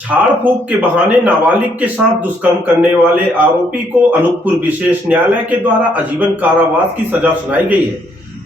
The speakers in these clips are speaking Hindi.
झाड़ फूंक के बहाने नाबालिग के साथ दुष्कर्म करने वाले आरोपी को अनूपपुर विशेष न्यायालय के द्वारा आजीवन कारावास की सजा सुनाई गई है।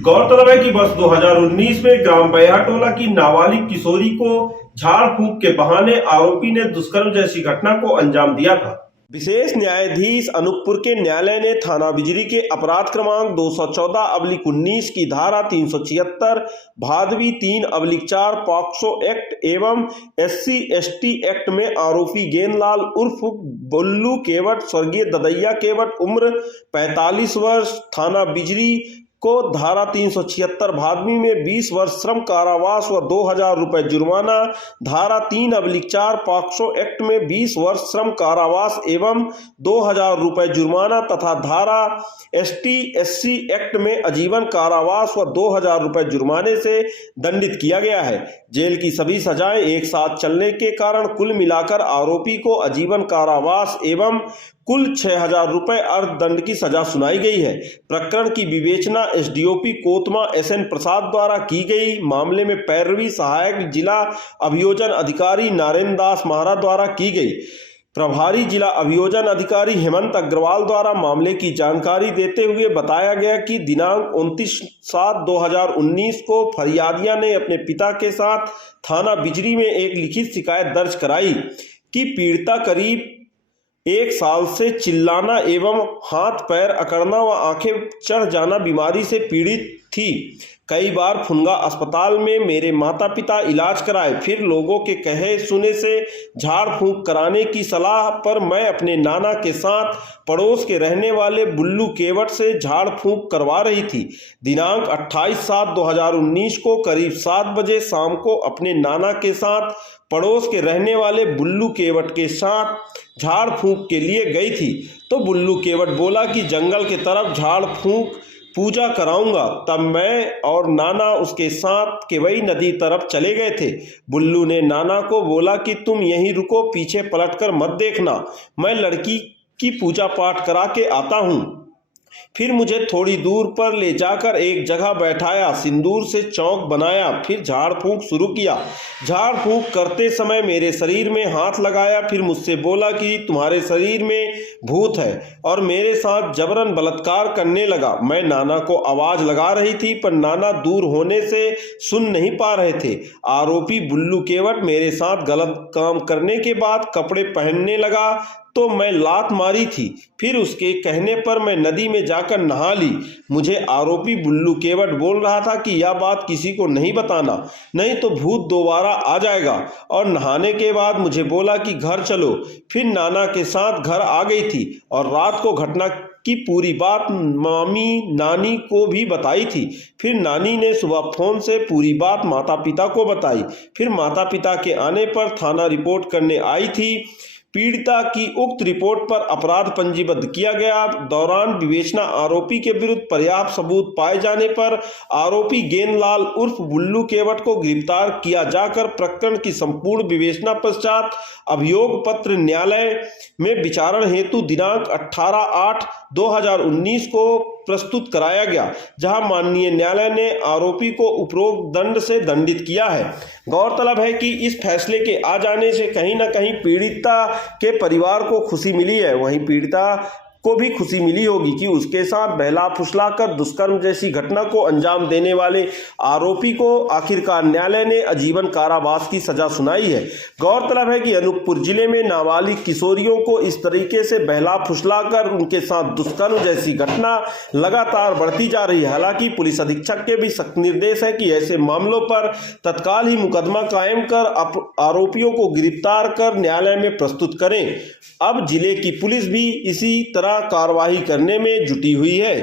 गौरतलब है कि वर्ष 2019 में ग्राम बैयाटोला की नाबालिग किशोरी को झाड़ फूंक के बहाने आरोपी ने दुष्कर्म जैसी घटना को अंजाम दिया था। विशेष न्यायाधीश अनूपपुर के न्यायालय ने थाना बिजरी के अपराध क्रमांक 214/19 की धारा 376 भादवी 3/4 पॉक्सो एक्ट एवं SC/ST एक्ट में आरोपी गेंदलाल उर्फ बुल्लू केवट स्वर्गीय ददैया केवट उम्र 45 वर्ष थाना बिजरी को धारा 376 भादवी में 20 वर्ष श्रम कारावास व 2000 रुपए जुर्माना, धारा 3/4 पॉक्सो एक्ट में 20 वर्ष श्रम कारावास एवं 2000 रुपए जुर्माना तथा धारा ST/SC एक्ट में आजीवन कारावास व 2000 रुपए जुर्माने से दंडित किया गया है। जेल की सभी सजाएं एक साथ चलने के कारण कुल मिलाकर आरोपी को आजीवन कारावास एवं कुल 6000 रुपए अर्थदंड की सजा सुनाई गई है। प्रकरण की विवेचना SDOP कोतमा SN प्रसाद द्वारा की गई। मामले में पैरवी सहायक जिला अभियोजन अधिकारी नारायण दास महाराज द्वारा की गई। प्रभारी जिला अभियोजन अधिकारी हेमंत अग्रवाल द्वारा मामले की जानकारी देते हुए बताया गया कि दिनांक 29/7/2019 को फरियादिया ने अपने पिता के साथ थाना बिजरी में एक लिखित शिकायत दर्ज कराई कि पीड़िता करीब 1 साल से चिल्लाना एवं हाथ पैर अकड़ना व आंखें चढ़ जाना बीमारी से पीड़ित थी। कई बार फुनगा अस्पताल में मेरे माता पिता इलाज कराए, फिर लोगों के कहे सुने से झाड़ फूंक कराने की सलाह पर मैं अपने नाना के साथ पड़ोस के रहने वाले बुल्लू केवट से झाड़ फूंक करवा रही थी। दिनांक 28/7/2019 को करीब 7 बजे शाम को अपने नाना के साथ पड़ोस के रहने वाले बुल्लू केवट के साथ झाड़ फूंक के लिए गई थी तो बुल्लू केवट बोला कि जंगल के तरफ झाड़ फूंक पूजा कराऊंगा। तब मैं और नाना उसके साथ केवई नदी तरफ चले गए थे। बुल्लू ने नाना को बोला कि तुम यहीं रुको, पीछे पलटकर मत देखना, मैं लड़की की पूजा पाठ करा के आता हूँ। फिर मुझे थोड़ी दूर पर ले जाकर एक जगह बैठाया, सिंदूर से चौक बनाया, फिर झाड़ फूंक शुरू किया। झाड़ फूंक करते समय मेरे शरीर में हाथ लगाया, फिर मुझसे बोला कि तुम्हारे शरीर में भूत है और मेरे साथ जबरन बलात्कार करने लगा। मैं नाना को आवाज लगा रही थी पर नाना दूर होने से सुन नहीं पा रहे थे। आरोपी बुल्लू केवट मेरे साथ गलत काम करने के बाद कपड़े पहनने लगा तो मैं लात मारी थी। फिर उसके कहने पर मैं नदी में जाकर नहा ली। मुझे आरोपी बुल्लू केवट बोल रहा था कि यह बात किसी को नहीं बताना, नहीं तो भूत दोबारा आ जाएगा, और नहाने के बाद मुझे बोला कि घर चलो। फिर नाना के साथ घर आ गई थी और रात को घटना की पूरी बात मामी नानी को भी बताई थी। फिर नानी ने सुबह फोन से पूरी बात माता पिता को बताई। फिर माता पिता के आने पर थाना रिपोर्ट करने आई थी। पीड़िता की उक्त रिपोर्ट पर अपराध पंजीबद्ध किया गया। दौरान विवेचना आरोपी के विरुद्ध पर्याप्त सबूत पाए जाने पर आरोपी गेंदलाल उर्फ बुल्लू केवट को गिरफ्तार किया जाकर प्रकरण की संपूर्ण विवेचना पश्चात अभियोग पत्र न्यायालय में विचारण हेतु दिनांक 18/8/2019 को प्रस्तुत कराया गया, जहां माननीय न्यायालय ने आरोपी को उपरोक्त दंड से दंडित किया है। गौरतलब है कि इस फैसले के आ जाने से कहीं न कहीं पीड़िता के परिवार को खुशी मिली है, वहीं पीड़िता को भी खुशी मिली होगी कि उसके साथ बहला फुसलाकर दुष्कर्म जैसी घटना को अंजाम देने वाले आरोपी को आखिरकार न्यायालय ने आजीवन कारावास की सजा सुनाई है। गौरतलब है कि अनूपपुर जिले में नाबालिग किशोरियों को इस तरीके से बहला फुसलाकर उनके साथ दुष्कर्म जैसी घटना लगातार बढ़ती जा रही है। हालांकि पुलिस अधीक्षक के भी सख्त निर्देश है कि ऐसे मामलों पर तत्काल ही मुकदमा कायम कर आरोपियों को गिरफ्तार कर न्यायालय में प्रस्तुत करें। अब जिले की पुलिस भी इसी तरह कार्रवाई करने में जुटी हुई है।